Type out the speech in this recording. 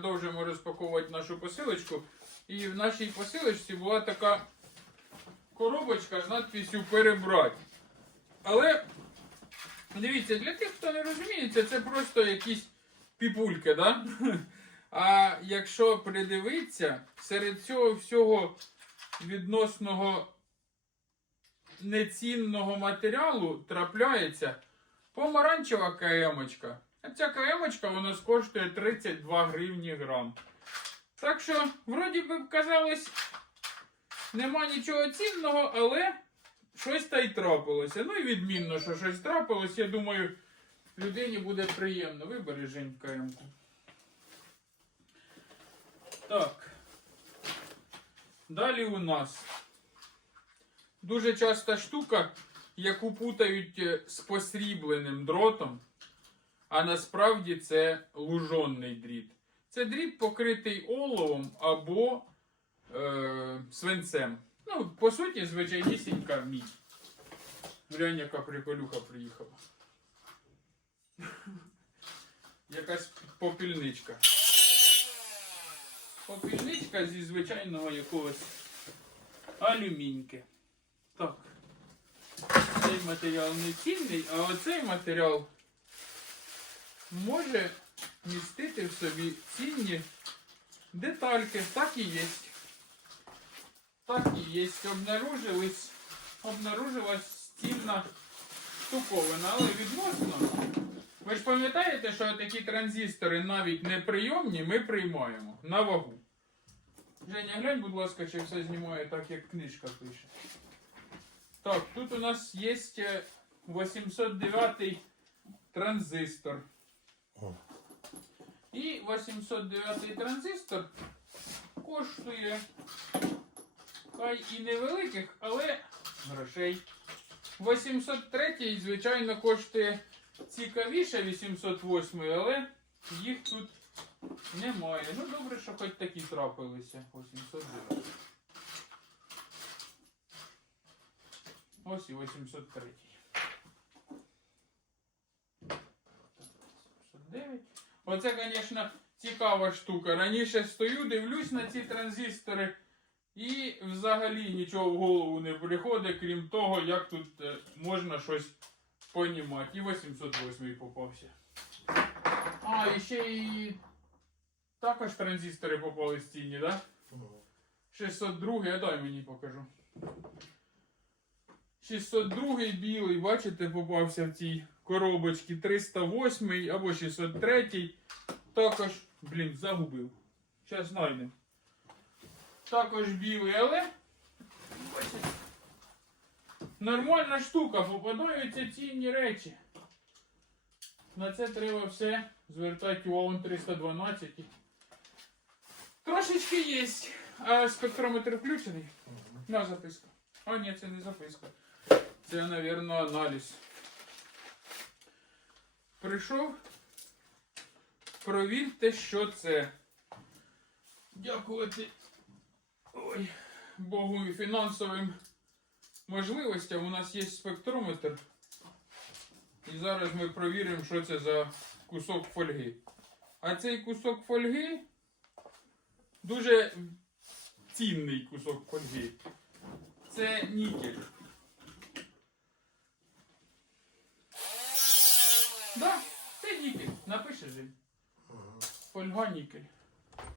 продовжуємо розпаковувати нашу посилочку. І в нашій посилочці була така коробочка з надписю перебрати. Але дивіться, для тих, хто не розуміється, це просто якісь піпульки, да? А якщо придивитися, серед цього всього відносного нецінного матеріалу трапляється помаранчева каемочка. А ця каемочка у нас коштує 32 гривні грам. Так що, вроді би казалось, нема нічого цінного, але щось та й трапилося. Ну і відмінно, що щось трапилось. Я думаю, людині буде приємно. Вибери Жень каемку. Так. Далі у нас дуже часта штука, яку путають е, з посрібленим дротом, а насправді це лужонний дріт. Це дріт покритий оловом або е, свинцем. Ну, по суті, звичайнісінька мідь. Глянь, яка приколюха приїхала. Якась попільничка. Попільничка зі звичайного якогось алюміньки. Так. Цей матеріал не цінний, а оцей матеріал може містити в собі цінні детальки. Так і є. Так і є. Обнаружились, обнаружилась цінна штуковина, але відносно. Ви ж пам'ятаєте, що такі транзистори навіть неприйомні, ми приймаємо на вагу. Женя, глянь, будь ласка, чи все знімає так, як книжка пише. Так, тут у нас є е, 809 транзистор. І 809 транзистор коштує хай і невеликих, але грошей. 803, звичайно, коштує цікавіше 808, але їх тут немає. Ну добре, що хоч такі трапилися. 809. Ось і 803. 809. Оце, звісно, цікава штука. Раніше стою, дивлюсь на ці транзистори. І взагалі нічого в голову не приходить, крім того, як тут е, можна щось понімати. І 808 попався. А, і ще і також транзистори попали з ціні, так? Да? 602, а дай мені покажу. 602 білий, бачите, попався в цій коробочці. 308 або 603. Також, блін, загубив. Зараз знайдемо. Також білий, але. бачите, Нормальна штука, попадаються цінні речі. На це треба все звертати увагу 312. Трошечки є. А спектрометр включений? На записка. А, ні, це не записка. Це, мабуть, аналіз. Прийшов. Провірте, що це. Дякувати ой, Богу і фінансовим можливостям. У нас є спектрометр. І зараз ми провіримо, що це за кусок фольги. А цей кусок фольги дуже цінний кусок фольги. Це нікель. Да, це нікель. Напиши Жень. Фольга нікель.